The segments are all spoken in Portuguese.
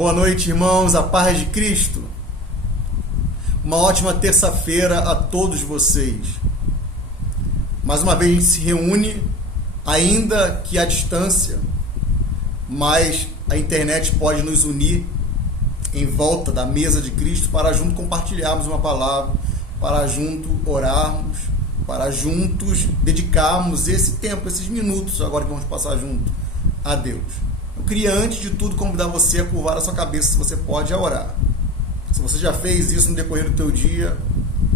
Boa noite, irmãos, a paz de Cristo. Uma ótima terça-feira a todos vocês. Mais uma vez a gente se reúne, ainda que à distância, mas a internet pode nos unir em volta da mesa de Cristo para juntos compartilharmos uma palavra, para juntos orarmos, para juntos dedicarmos esse tempo, esses minutos agora que vamos passar junto a Deus. Eu queria, antes de tudo, convidar você a curvar a sua cabeça, se você pode, a orar. Se você já fez isso no decorrer do teu dia,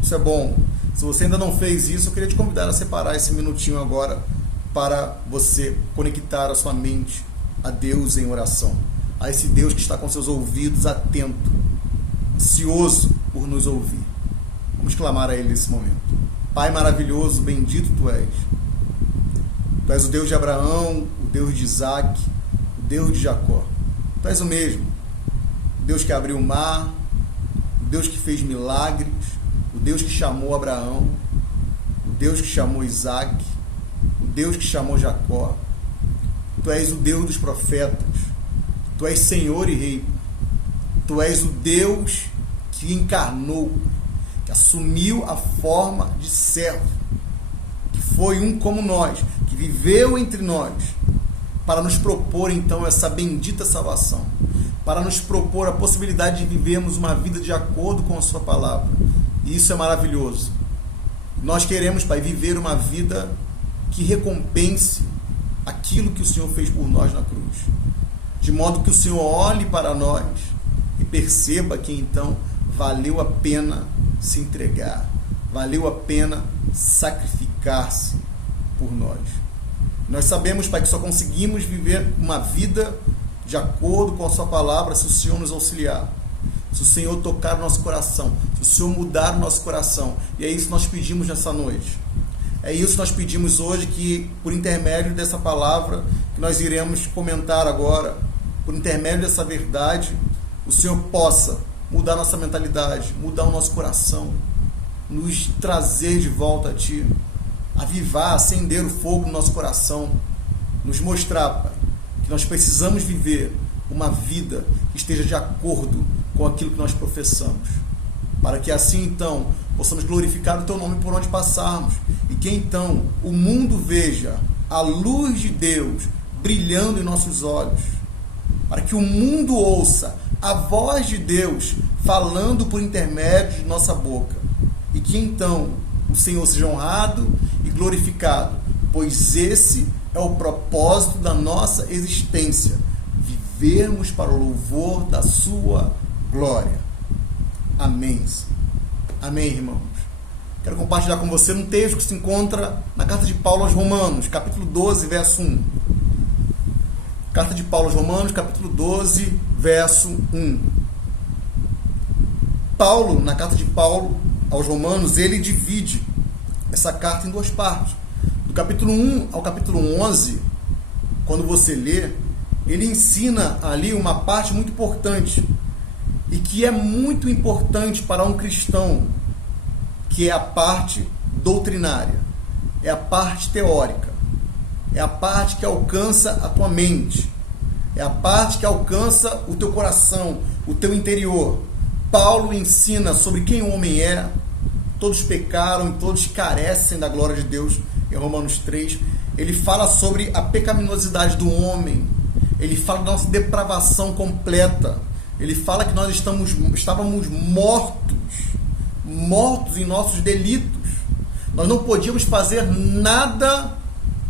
isso é bom. Se você ainda não fez isso, eu queria te convidar a separar esse minutinho agora para você conectar a sua mente a Deus em oração. A esse Deus que está com seus ouvidos atento, ansioso por nos ouvir. Vamos clamar a Ele nesse momento. Pai maravilhoso, bendito Tu és. Tu és o Deus de Abraão, o Deus de Isaac, Deus de Jacó. Tu és o mesmo. O Deus que abriu o mar, o Deus que fez milagres, o Deus que chamou Abraão, o Deus que chamou Isaac, o Deus que chamou Jacó. Tu és o Deus dos profetas. Tu és Senhor e Rei. Tu és o Deus que encarnou, que assumiu a forma de servo, que foi um como nós, que viveu entre nós, para nos propor, então, essa bendita salvação, para nos propor a possibilidade de vivermos uma vida de acordo com a Sua palavra. E isso é maravilhoso. Nós queremos, Pai, viver uma vida que recompense aquilo que o Senhor fez por nós na cruz, de modo que o Senhor olhe para nós e perceba que, então, valeu a pena se entregar, valeu a pena sacrificar-se por nós. Nós sabemos, Pai, que só conseguimos viver uma vida de acordo com a Sua palavra se o Senhor nos auxiliar, se o Senhor tocar o nosso coração, se o Senhor mudar o nosso coração. E é isso que nós pedimos nessa noite. É isso que nós pedimos hoje, que por intermédio dessa palavra que nós iremos comentar agora, por intermédio dessa verdade, o Senhor possa mudar nossa mentalidade, mudar o nosso coração, nos trazer de volta a Ti, avivar, acender o fogo no nosso coração, nos mostrar, Pai, que nós precisamos viver uma vida que esteja de acordo com aquilo que nós professamos, para que assim, então, possamos glorificar o Teu nome por onde passarmos, e que então o mundo veja a luz de Deus brilhando em nossos olhos, para que o mundo ouça a voz de Deus falando por intermédio de nossa boca, e que então o Senhor seja honrado e glorificado, pois esse é o propósito da nossa existência, vivermos para o louvor da Sua glória. Amém. Amém, irmãos. Quero compartilhar com você um texto que se encontra na carta de Paulo aos Romanos, capítulo 12, verso 1. Carta de Paulo aos Romanos, capítulo 12, verso 1. Paulo, na carta de Paulo aos Romanos, ele divide essa carta em duas partes. Do capítulo 1 ao capítulo 11, quando você lê, ele ensina ali uma parte muito importante, e que é muito importante para um cristão, que é a parte doutrinária, é a parte teórica, é a parte que alcança a tua mente, é a parte que alcança o teu coração, o teu interior. Paulo ensina sobre quem o homem é. Todos pecaram e todos carecem da glória de Deus, em Romanos 3. Ele fala sobre a pecaminosidade do homem, ele fala da nossa depravação completa, ele fala que nós estávamos mortos em nossos delitos. Nós não podíamos fazer nada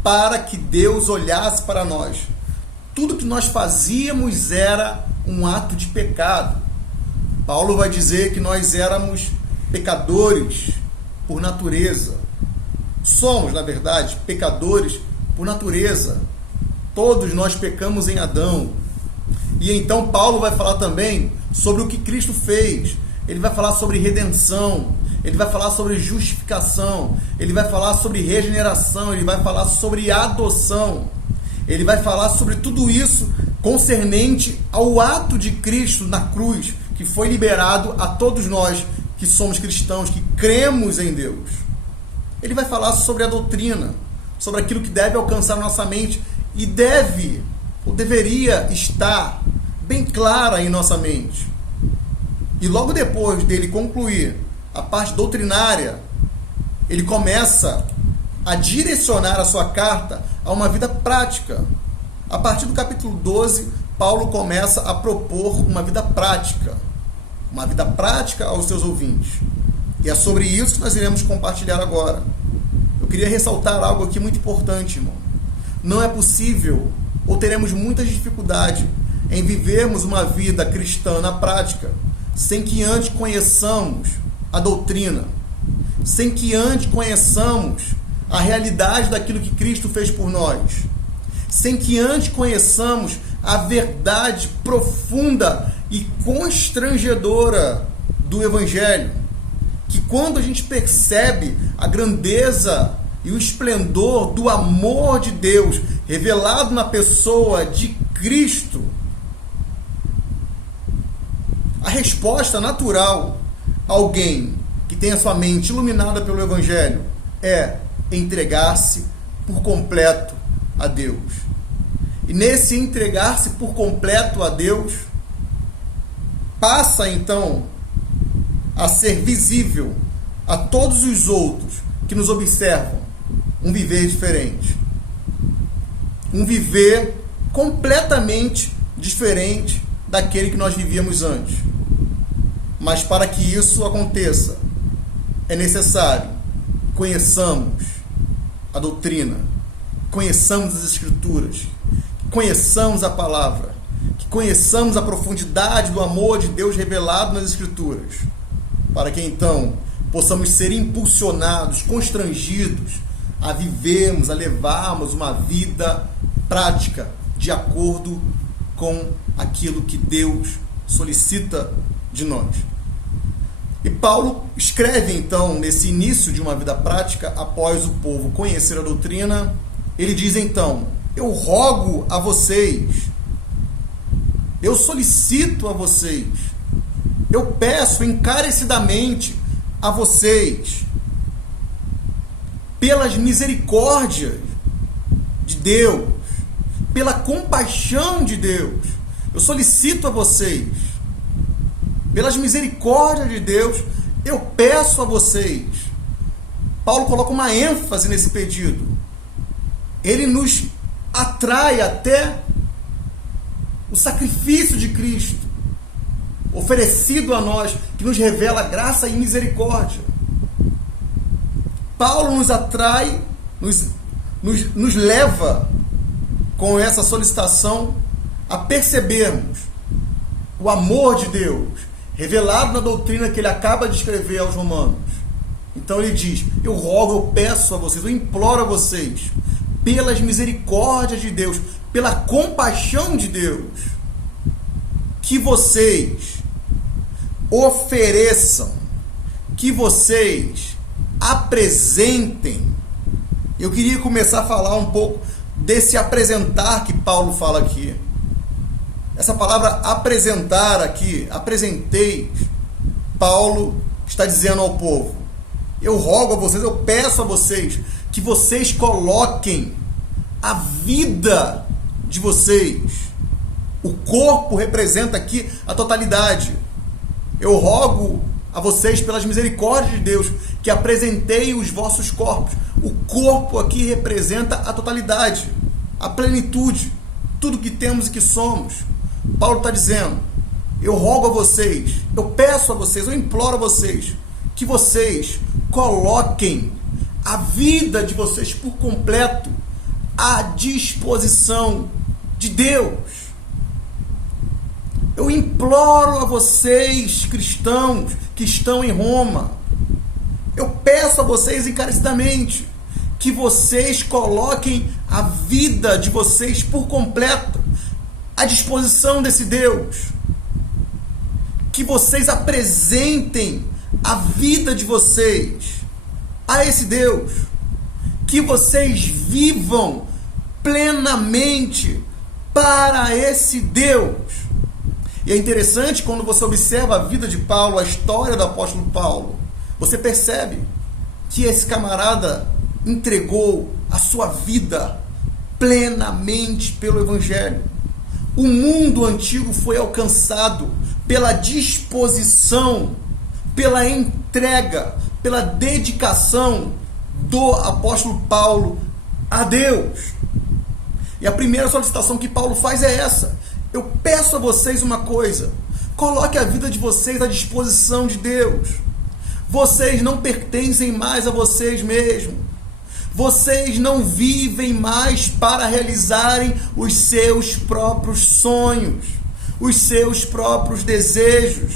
para que Deus olhasse para nós. Tudo que nós fazíamos era um ato de pecado. Paulo vai dizer que nós éramos pecadores por natureza. Somos, na verdade, pecadores por natureza. Todos nós pecamos em Adão. E então Paulo vai falar também sobre o que Cristo fez. Ele vai falar sobre redenção, ele vai falar sobre justificação, ele vai falar sobre regeneração, ele vai falar sobre adoção, ele vai falar sobre tudo isso concernente ao ato de Cristo na cruz, que foi liberado a todos nós que somos cristãos, que cremos em Deus. Ele vai falar sobre a doutrina, sobre aquilo que deve alcançar nossa mente e deve, ou deveria estar bem clara em nossa mente. E logo depois dele concluir a parte doutrinária, ele começa a direcionar a sua carta a uma vida prática. A partir do capítulo 12, Paulo começa a propor uma vida prática aos seus ouvintes. E é sobre isso que nós iremos compartilhar agora. Eu queria ressaltar algo aqui muito importante, irmão. Não é possível, ou teremos muita dificuldade em vivermos uma vida cristã na prática, sem que antes conheçamos a doutrina, sem que antes conheçamos a realidade daquilo que Cristo fez por nós, sem que antes conheçamos a verdade profunda e constrangedora do Evangelho, que quando a gente percebe a grandeza e o esplendor do amor de Deus revelado na pessoa de Cristo, a resposta natural a alguém que tem a sua mente iluminada pelo Evangelho é entregar-se por completo a Deus. E nesse entregar-se por completo a Deus, passa então a ser visível a todos os outros que nos observam um viver diferente. Um viver completamente diferente daquele que nós vivíamos antes. Mas para que isso aconteça, é necessário que conheçamos a doutrina, que conheçamos as Escrituras, que conheçamos a palavra, que conheçamos a profundidade do amor de Deus revelado nas Escrituras, para que então possamos ser impulsionados, constrangidos a vivermos, a levarmos uma vida prática de acordo com aquilo que Deus solicita de nós. E Paulo escreve então, nesse início de uma vida prática, após o povo conhecer a doutrina, ele diz então: eu rogo a vocês, eu solicito a vocês, eu peço encarecidamente a vocês, pelas misericórdias de Deus, pela compaixão de Deus, eu solicito a vocês, pelas misericórdias de Deus, eu peço a vocês. Paulo coloca uma ênfase nesse pedido. Ele nos atrai até o sacrifício de Cristo, oferecido a nós, que nos revela graça e misericórdia. Paulo nos atrai, nos leva com essa solicitação a percebermos o amor de Deus revelado na doutrina que ele acaba de escrever aos Romanos. Então ele diz: eu rogo, eu peço a vocês, eu imploro a vocês, pelas misericórdias de Deus, pela compaixão de Deus, que vocês ofereçam, que vocês apresentem. Eu queria começar a falar um pouco desse apresentar que Paulo fala aqui. Essa palavra apresentar aqui, apresentei, Paulo está dizendo ao povo: eu rogo a vocês, eu peço a vocês, que vocês coloquem a vida de vocês. O corpo representa aqui a totalidade. Eu rogo a vocês, pelas misericórdias de Deus, que apresentei os vossos corpos. O corpo aqui representa a totalidade, a plenitude, tudo que temos e que somos. Paulo está dizendo: eu rogo a vocês, eu peço a vocês, eu imploro a vocês, que vocês coloquem a vida de vocês por completo à disposição de Deus. Eu imploro a vocês, cristãos que estão em Roma, eu peço a vocês encarecidamente que vocês coloquem a vida de vocês por completo à disposição desse Deus, que vocês apresentem a vida de vocês a esse Deus, que vocês vivam plenamente para esse Deus. E é interessante quando você observa a vida de Paulo, a história do apóstolo Paulo, você percebe que esse camarada entregou a sua vida plenamente pelo Evangelho. O mundo antigo foi alcançado pela disposição, pela entrega, pela dedicação do apóstolo Paulo a Deus. E a primeira solicitação que Paulo faz é essa: eu peço a vocês uma coisa, coloque a vida de vocês à disposição de Deus. Vocês não pertencem mais a vocês mesmos. Vocês não vivem mais para realizarem os seus próprios sonhos, os seus próprios desejos.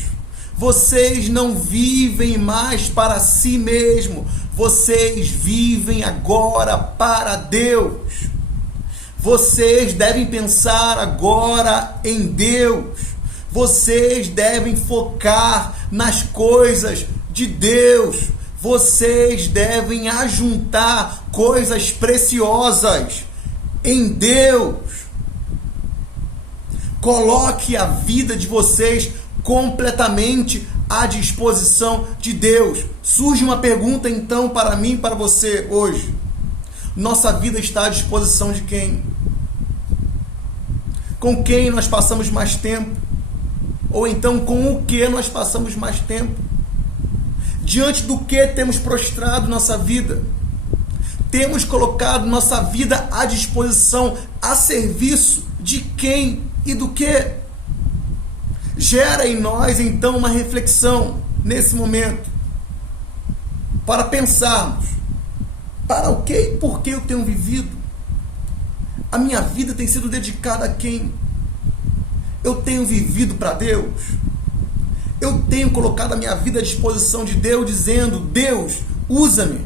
Vocês não vivem mais para si mesmo. Vocês vivem agora para Deus. Vocês devem pensar agora em Deus. Vocês devem focar nas coisas de Deus. Vocês devem ajuntar coisas preciosas em Deus. Coloque a vida de vocês completamente à disposição de Deus. Surge uma pergunta então para mim e para você hoje. Nossa vida está à disposição de quem? Com quem nós passamos mais tempo? Ou então com o que nós passamos mais tempo? Diante do que temos prostrado nossa vida? Temos colocado nossa vida à disposição, a serviço de quem e do que? Gera em nós então uma reflexão nesse momento, para pensarmos: para o que e por que eu tenho vivido? A minha vida tem sido dedicada a quem? Eu tenho vivido para Deus? Eu tenho colocado a minha vida à disposição de Deus, dizendo: Deus, usa-me.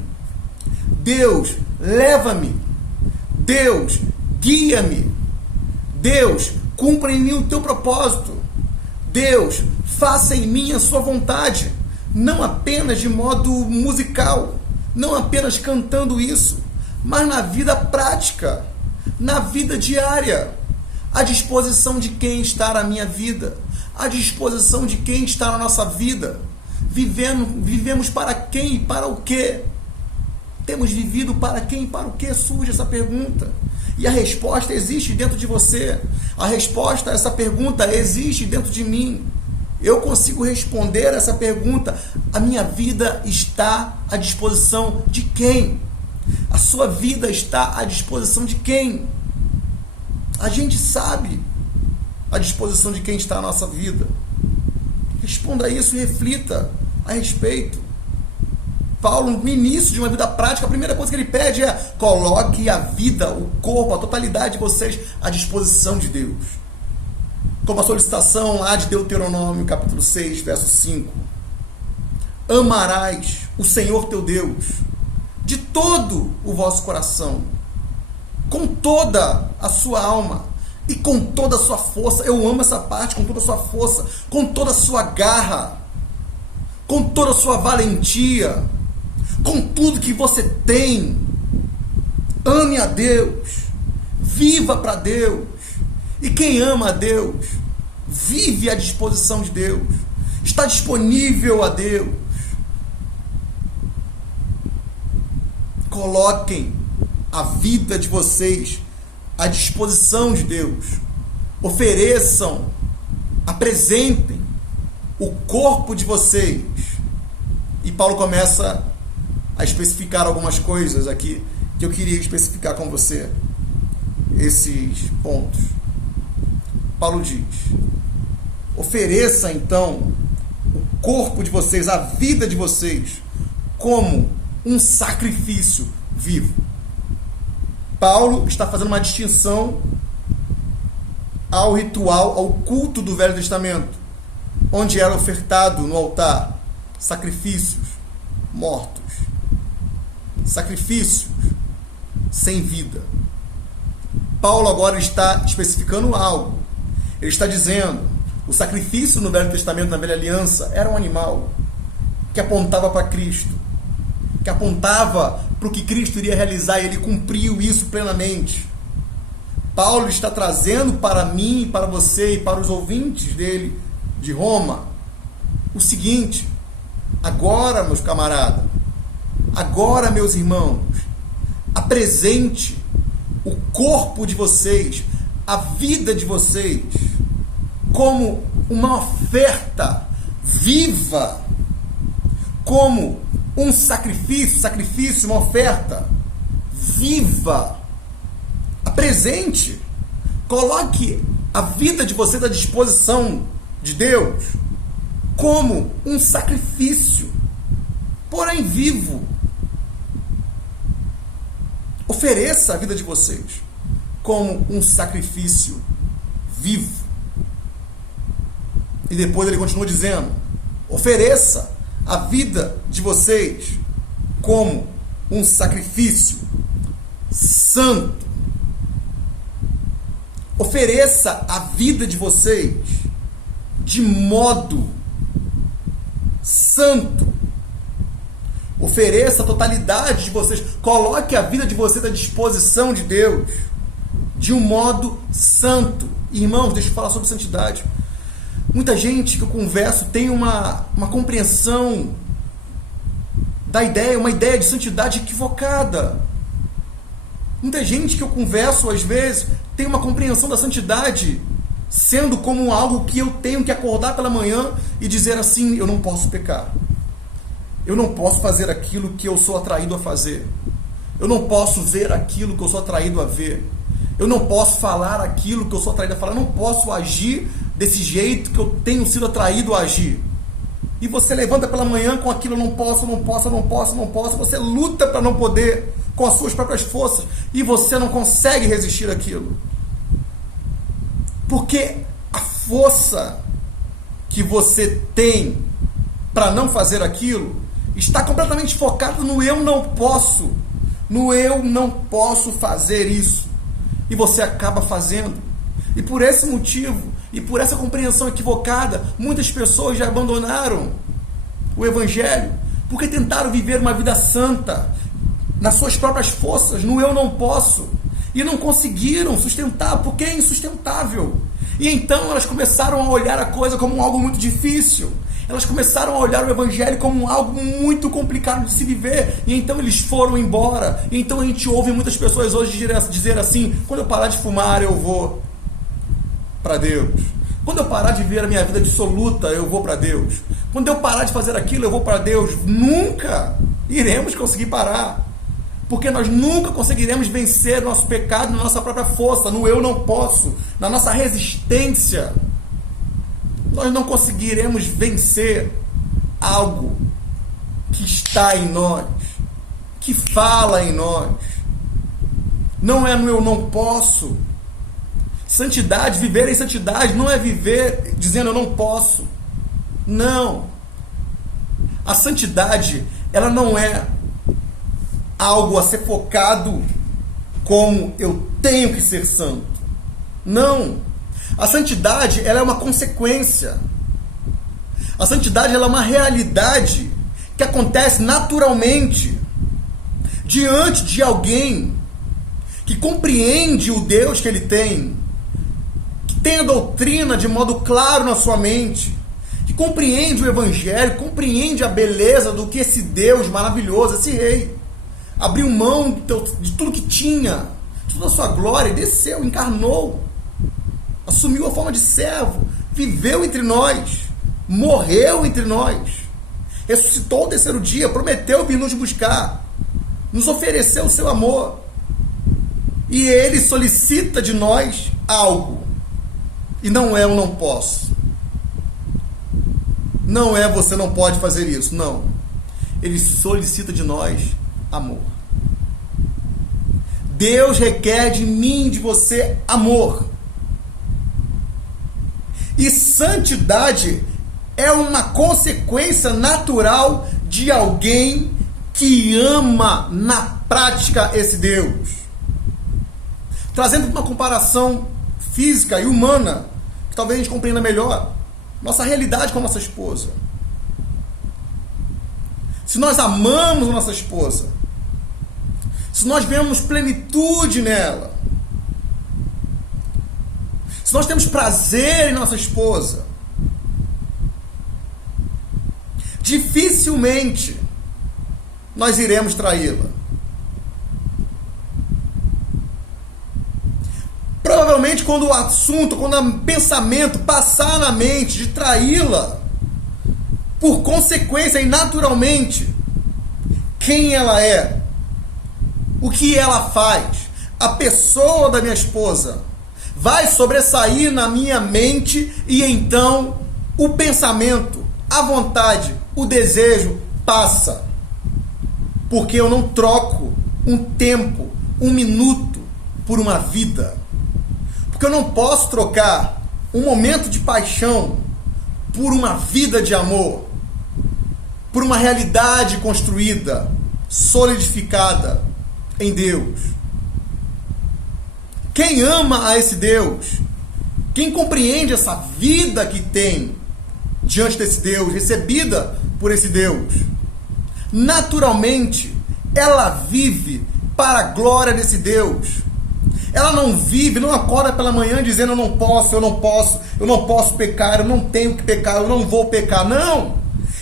Deus, leva-me. Deus, guia-me. Deus, cumpra em mim o teu propósito. Deus, faça em mim a sua vontade. Não apenas de modo musical, não apenas cantando isso, mas na vida prática, na vida diária. À disposição de quem está a minha vida? À disposição de quem está na nossa vida? Vivemos para quem e para o quê? Temos vivido para quem e para o quê? Surge essa pergunta. E a resposta existe dentro de você. A resposta a essa pergunta existe dentro de mim. Eu consigo responder essa pergunta. A minha vida está à disposição de quem? A sua vida está à disposição de quem? A gente sabe a disposição de quem está a nossa vida. Responda isso e reflita a respeito. Paulo, no início de uma vida prática, a primeira coisa que ele pede é: coloque a vida, o corpo, a totalidade de vocês à disposição de Deus. Como a solicitação lá de Deuteronômio, capítulo 6, verso 5. Amarás o Senhor teu Deus de todo o vosso coração, com toda a sua alma e com toda a sua força. Eu amo essa parte: com toda a sua força, com toda a sua garra, com toda a sua valentia, com tudo que você tem. Ame a Deus, viva para Deus. E quem ama a Deus, vive à disposição de Deus, está disponível a Deus. Coloquem a vida de vocês à disposição de Deus. Ofereçam, apresentem o corpo de vocês. E Paulo começa a especificar algumas coisas aqui que eu queria especificar com você. Esses pontos. Paulo diz: ofereça então o corpo de vocês, a vida de vocês, como um sacrifício vivo. Paulo está fazendo uma distinção ao ritual, ao culto do Velho Testamento, onde era ofertado no altar sacrifícios mortos, sacrifícios sem vida. Paulo agora está especificando algo. Ele está dizendo: o sacrifício no Velho Testamento, na Velha Aliança, era um animal que apontava para Cristo, que apontava para o que Cristo iria realizar, e ele cumpriu isso plenamente. Paulo está trazendo para mim, para você e para os ouvintes dele de Roma o seguinte: agora, meus camaradas, agora, meus irmãos, apresente o corpo de vocês a vida de vocês como uma oferta viva, como um sacrifício, uma oferta viva, apresente. Coloque a vida de vocês à disposição de Deus como um sacrifício, porém vivo. Ofereça a vida de vocês como um sacrifício vivo. E depois ele continua dizendo: ofereça a vida de vocês como um sacrifício santo. Ofereça a vida de vocês de modo santo. Ofereça a totalidade de vocês. Coloque a vida de vocês à disposição de Deus de um modo santo. Irmãos, deixa eu falar sobre santidade. Muita gente que eu converso tem uma compreensão da ideia, uma ideia de santidade equivocada. Muita gente que eu converso, às vezes, tem uma compreensão da santidade sendo como algo que eu tenho que acordar pela manhã e dizer assim: eu não posso pecar. Eu não posso fazer aquilo que eu sou atraído a fazer. Eu não posso ver aquilo que eu sou atraído a ver. Eu não posso falar aquilo que eu sou atraído a falar. Eu não posso agir desse jeito que eu tenho sido atraído a agir. E você levanta pela manhã com aquilo: eu não posso, não posso, não posso, não posso. Você luta para não poder com as suas próprias forças e você não consegue resistir àquilo. Porque a força que você tem para não fazer aquilo está completamente focada no eu não posso. No eu não posso fazer isso. E você acaba fazendo. E por esse motivo, e por essa compreensão equivocada, muitas pessoas já abandonaram o Evangelho, porque tentaram viver uma vida santa, nas suas próprias forças, no eu não posso, e não conseguiram sustentar, porque é insustentável. E então elas começaram a olhar a coisa como algo muito difícil. Elas começaram a olhar o Evangelho como algo muito complicado de se viver. E então eles foram embora. E então a gente ouve muitas pessoas hoje dizer assim: quando eu parar de fumar, eu vou para Deus. Quando eu parar de viver a minha vida dissoluta, eu vou para Deus. Quando eu parar de fazer aquilo, eu vou para Deus. Nunca iremos conseguir parar. Porque nós nunca conseguiremos vencer nosso pecado na nossa própria força, no eu não posso, na nossa resistência. Nós não conseguiremos vencer algo que está em nós, que fala em nós. Não é no eu não posso. Santidade, viver em santidade, não é viver dizendo eu não posso. Não. A santidade, ela não é algo a ser focado como eu tenho que ser santo. Não. A santidade, ela é uma consequência. A santidade, ela é uma realidade que acontece naturalmente diante de alguém que compreende o Deus que ele tem, que tem a doutrina de modo claro na sua mente, que compreende o Evangelho, compreende a beleza do que esse Deus maravilhoso, esse rei, abriu mão de tudo que tinha, de toda a sua glória, desceu, encarnou, assumiu a forma de servo, viveu entre nós, morreu entre nós, ressuscitou ao terceiro dia, prometeu vir nos buscar, nos ofereceu o seu amor, e ele solicita de nós algo, e não é eu não posso, não é você não pode fazer isso, não, ele solicita de nós amor. Deus requer de mim, de você, amor. E santidade é uma consequência natural de alguém que ama na prática esse Deus. Trazendo uma comparação física e humana, que talvez a gente compreenda melhor, nossa realidade com a nossa esposa. Se nós amamos a nossa esposa, se nós vemos plenitude nela, se nós temos prazer em nossa esposa, dificilmente nós iremos traí-la. provavelmente quando o assunto, quando o pensamento passar na mente de traí-la, por consequência e naturalmente, quem ela é, o que ela faz, a pessoa da minha esposa vai sobressair na minha mente e então o pensamento, a vontade, o desejo passa. Porque eu não troco um tempo, um minuto por uma vida. Porque eu não posso trocar um momento de paixão por uma vida de amor, por uma realidade construída, solidificada em Deus. Quem ama a esse Deus, quem compreende essa vida que tem diante desse Deus, recebida por esse Deus, naturalmente, ela vive para a glória desse Deus. Ela não vive, não acorda pela manhã dizendo eu não posso pecar, eu não tenho que pecar, eu não vou pecar. Não!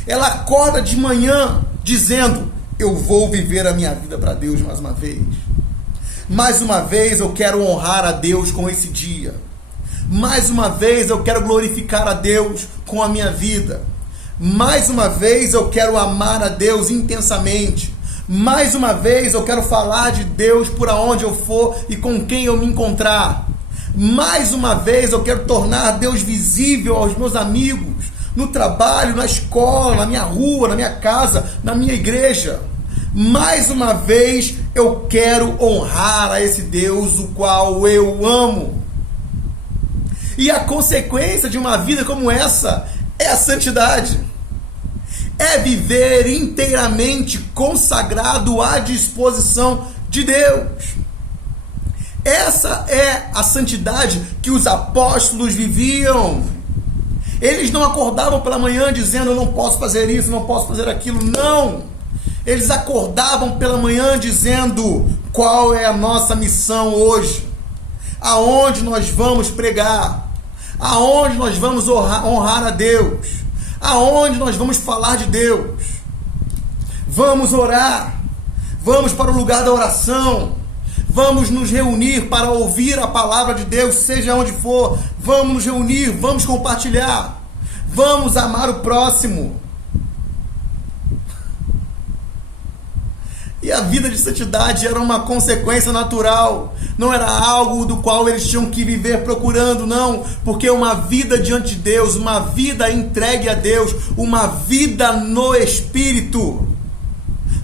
Ela acorda de manhã dizendo eu vou viver a minha vida para Deus mais uma vez. Mais uma vez eu quero honrar a Deus com esse dia. Mais uma vez eu quero glorificar a Deus com a minha vida. Mais uma vez eu quero amar a Deus intensamente. Mais uma vez eu quero falar de Deus por aonde eu for e com quem eu me encontrar. Mais uma vez eu quero tornar Deus visível aos meus amigos, no trabalho, na escola, na minha rua, na minha casa, na minha igreja. Mais uma vez eu quero honrar a esse Deus o qual eu amo. E a consequência de uma vida como essa é a santidade. É viver inteiramente consagrado à disposição de Deus. Essa é a santidade que os apóstolos viviam. Eles não acordavam pela manhã dizendo eu não posso fazer isso, não posso fazer aquilo. Não! Eles acordavam pela manhã dizendo qual é a nossa missão hoje. Aonde nós vamos pregar. Aonde nós vamos honrar a Deus. Aonde nós vamos falar de Deus. Vamos orar. Vamos para o lugar da oração. Vamos nos reunir para ouvir a palavra de Deus, seja onde for. Vamos nos reunir, vamos compartilhar. Vamos amar o próximo. E a vida de santidade era uma consequência natural. Não era algo do qual eles tinham que viver procurando, não. Porque uma vida diante de Deus, uma vida entregue a Deus, uma vida no Espírito,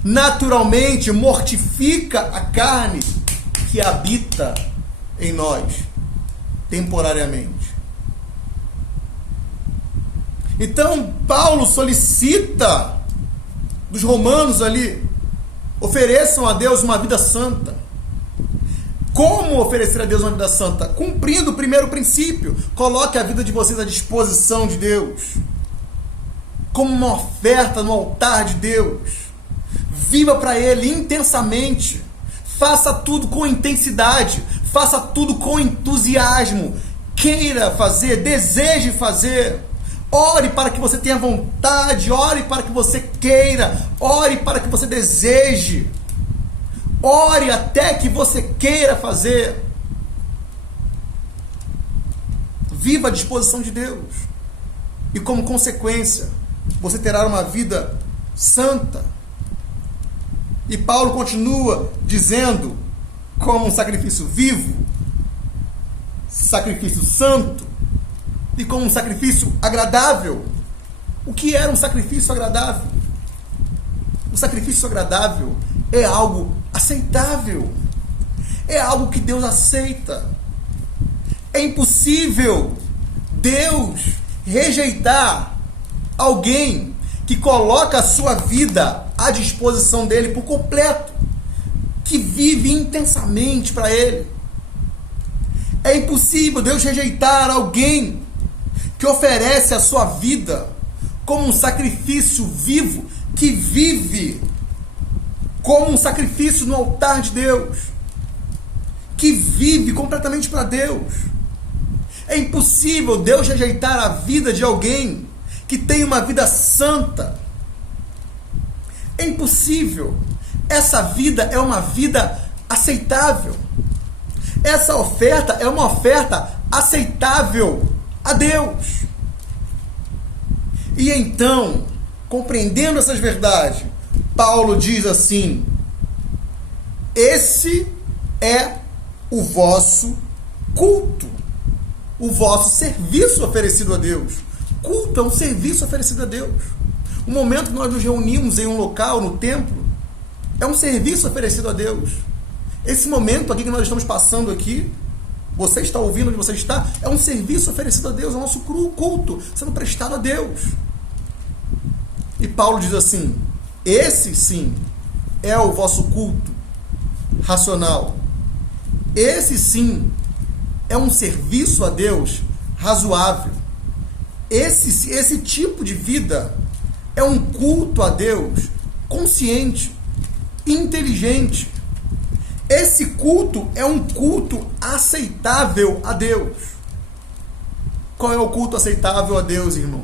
naturalmente mortifica a carne que habita em nós, temporariamente. Então, Paulo solicita dos romanos ali, ofereçam a Deus uma vida santa. Como oferecer a Deus uma vida santa? Cumprindo o primeiro princípio. Coloque a vida de vocês à disposição de Deus, como uma oferta no altar de Deus. Viva para Ele intensamente. Faça tudo com intensidade. Faça tudo com entusiasmo. Queira fazer, deseje fazer. Ore para que você tenha vontade, ore para que você queira, ore para que você deseje, ore até que você queira fazer. Viva à disposição de Deus. E como consequência, você terá uma vida santa. E Paulo continua dizendo, como um sacrifício vivo, sacrifício santo, e como um sacrifício agradável. O que era um sacrifício agradável? O sacrifício agradável é algo aceitável. É algo que Deus aceita. É impossível Deus rejeitar alguém que coloca a sua vida à disposição dele por completo, que vive intensamente para ele. É impossível Deus rejeitar alguém que oferece a sua vida como um sacrifício vivo, que vive como um sacrifício no altar de Deus, que vive completamente para Deus. É impossível Deus rejeitar a vida de alguém que tem uma vida santa. É impossível. Essa vida é uma vida aceitável. Essa oferta é uma oferta aceitável a Deus. E então, compreendendo essas verdades, Paulo diz assim: esse é o vosso culto, o vosso serviço oferecido a Deus. Culto é um serviço oferecido a Deus. O momento que nós nos reunimos em um local, no templo, é um serviço oferecido a Deus. Esse momento aqui que nós estamos passando aqui, você está ouvindo onde você está, é um serviço oferecido a Deus, é o nosso culto sendo prestado a Deus. E Paulo diz assim: esse sim é o vosso culto racional. Esse sim é um serviço a Deus razoável. Esse tipo de vida é um culto a Deus consciente, inteligente. Esse culto é um culto aceitável a Deus. Qual é o culto aceitável a Deus, irmão?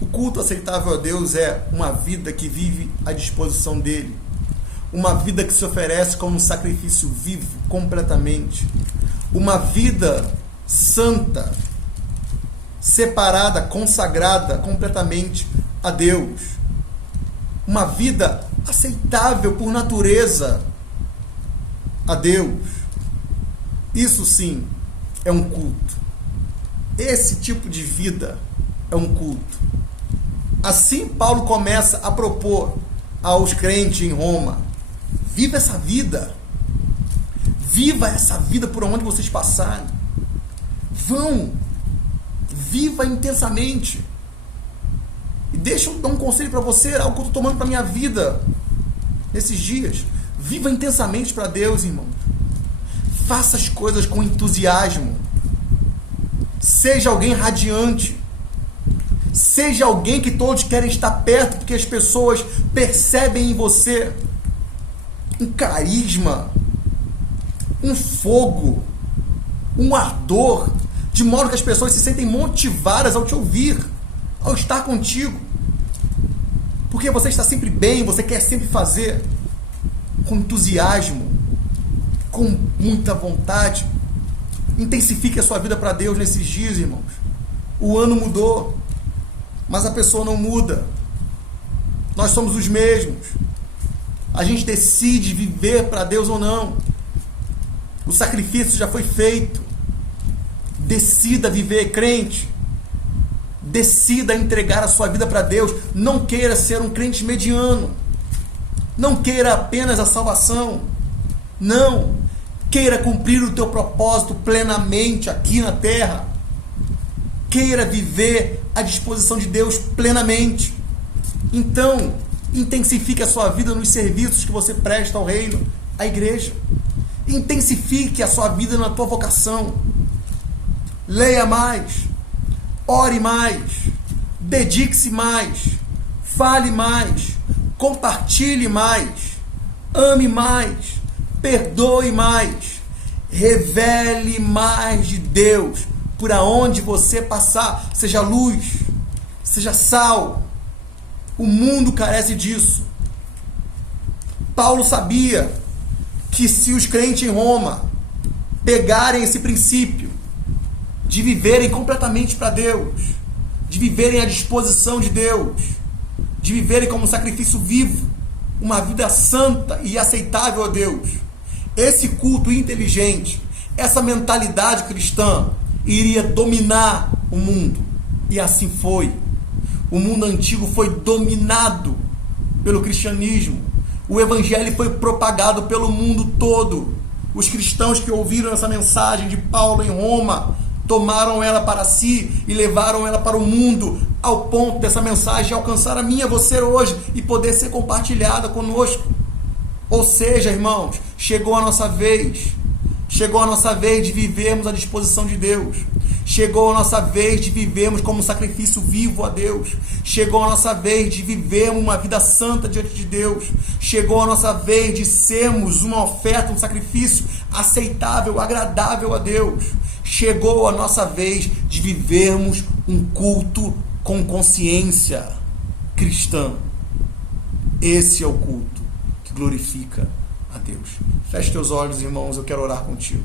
O culto aceitável a Deus é uma vida que vive à disposição dele. Uma vida que se oferece como um sacrifício vivo, completamente. Uma vida santa, separada, consagrada completamente a Deus. Uma vida aceitável por natureza a Deus. Isso sim é um culto. Esse tipo de vida é um culto. Assim Paulo começa a propor aos crentes em Roma: viva essa vida. Viva essa vida por onde vocês passarem. Viva intensamente. E deixa eu dar um conselho para você, algo que eu estou tomando para a minha vida nesses dias. Viva intensamente para Deus, irmão. Faça as coisas com entusiasmo. Seja alguém radiante. Seja alguém que todos querem estar perto, porque as pessoas percebem em você um carisma, um fogo, um ardor, de modo que as pessoas se sentem motivadas ao te ouvir, ao estar contigo. Porque você está sempre bem, você quer sempre fazer com entusiasmo, com muita vontade. Intensifique a sua vida para Deus nesses dias, irmãos. O ano mudou, mas a pessoa não muda. Nós somos os mesmos. A gente decide viver para Deus ou não. O sacrifício já foi feito. Decida viver crente. Decida entregar a sua vida para Deus. Não queira ser um crente mediano. Não queira apenas a salvação. Não. Queira cumprir o teu propósito plenamente aqui na terra. Queira viver à disposição de Deus plenamente. Então, intensifique a sua vida nos serviços que você presta ao reino, à igreja. Intensifique a sua vida na tua vocação. Leia mais. Ore mais. Dedique-se mais. Fale mais. Compartilhe mais. Ame mais. Perdoe mais. Revele mais de Deus por aonde você passar. Seja luz. Seja sal. O mundo carece disso. Paulo sabia que se os crentes em Roma pegarem esse princípio de viverem completamente para Deus, de viverem à disposição de Deus, de viverem como um sacrifício vivo, uma vida santa e aceitável a Deus, esse culto inteligente, essa mentalidade cristã iria dominar o mundo. E assim foi. O mundo antigo foi dominado pelo cristianismo. O evangelho foi propagado pelo mundo todo. Os cristãos que ouviram essa mensagem de Paulo em Roma tomaram ela para si e levaram ela para o mundo, ao ponto dessa mensagem alcançar a mim e a você hoje e poder ser compartilhada conosco. Ou seja, irmãos, chegou a nossa vez. Chegou a nossa vez de vivermos à disposição de Deus. Chegou a nossa vez de vivermos como um sacrifício vivo a Deus. Chegou a nossa vez de vivermos uma vida santa diante de Deus. Chegou a nossa vez de sermos uma oferta, um sacrifício aceitável, agradável a Deus. Chegou a nossa vez de vivermos um culto com consciência cristã. Esse é o culto que glorifica a Deus. Feche teus olhos, irmãos, eu quero orar contigo.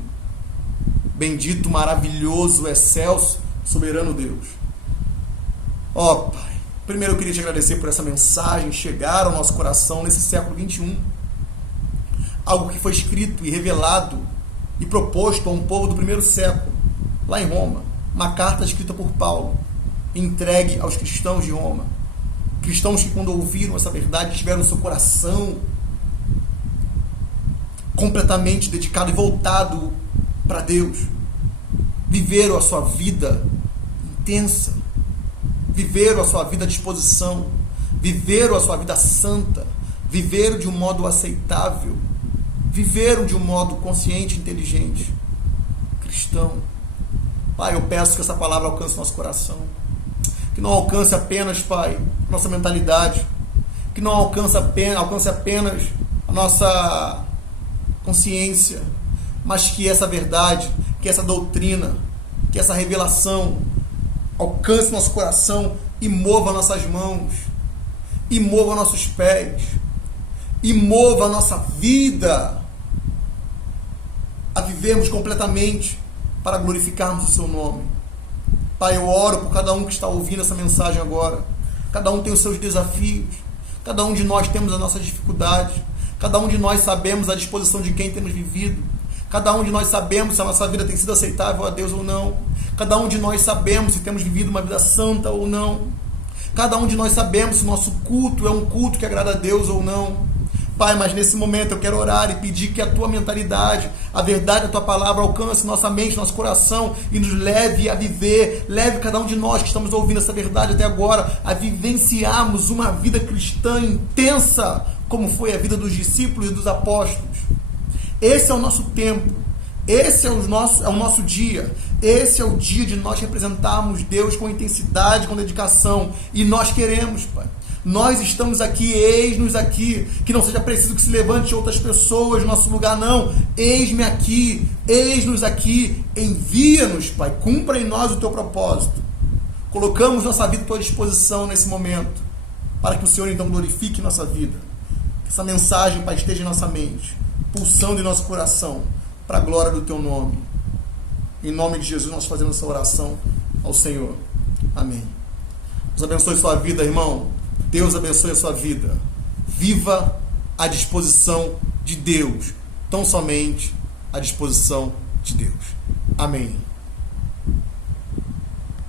Bendito, maravilhoso, excelso, soberano Deus. Ó Pai, primeiro eu queria te agradecer por essa mensagem chegar ao nosso coração nesse século XXI. Algo que foi escrito e revelado e proposto a um povo do primeiro século, lá em Roma. Uma carta escrita por Paulo, entregue aos cristãos de Roma. Cristãos que, quando ouviram essa verdade, tiveram seu coração completamente dedicado e voltado para Deus. Viveram a sua vida intensa, viveram a sua vida à disposição, viveram a sua vida santa, viveram de um modo aceitável, viveram de um modo consciente e inteligente. Cristão, Pai, eu peço que essa palavra alcance nosso coração, que não alcance apenas, Pai, nossa mentalidade, que não alcance apenas a nossa consciência, mas que essa verdade, que essa doutrina, que essa revelação alcance nosso coração e mova nossas mãos, e mova nossos pés, e mova a nossa vida a vivermos completamente para glorificarmos o seu nome. Pai, eu oro por cada um que está ouvindo essa mensagem agora. Cada um tem os seus desafios, cada um de nós temos as nossas dificuldades, cada um de nós sabemos a disposição de quem temos vivido, cada um de nós sabemos se a nossa vida tem sido aceitável a Deus ou não, cada um de nós sabemos se temos vivido uma vida santa ou não, cada um de nós sabemos se o nosso culto é um culto que agrada a Deus ou não. Pai, mas nesse momento eu quero orar e pedir que a tua mentalidade, a verdade da tua palavra alcance nossa mente, nosso coração e nos leve a viver, leve cada um de nós que estamos ouvindo essa verdade até agora a vivenciarmos uma vida cristã intensa, como foi a vida dos discípulos e dos apóstolos. Esse é o nosso tempo, esse é o nosso dia, esse é o dia de nós representarmos Deus com intensidade, com dedicação, e nós queremos, Pai. Nós estamos aqui, eis-nos aqui, que não seja preciso que se levante outras pessoas no nosso lugar, não. Eis-me aqui, eis-nos aqui, envia-nos, Pai, cumpra em nós o teu propósito. Colocamos nossa vida à tua disposição nesse momento, para que o Senhor então glorifique nossa vida. Que essa mensagem, Pai, esteja em nossa mente, pulsando em nosso coração, para a glória do teu nome. Em nome de Jesus nós fazemos essa oração ao Senhor. Amém. Deus abençoe sua vida, irmão. Deus abençoe a sua vida. Viva à disposição de Deus. Tão somente à disposição de Deus. Amém.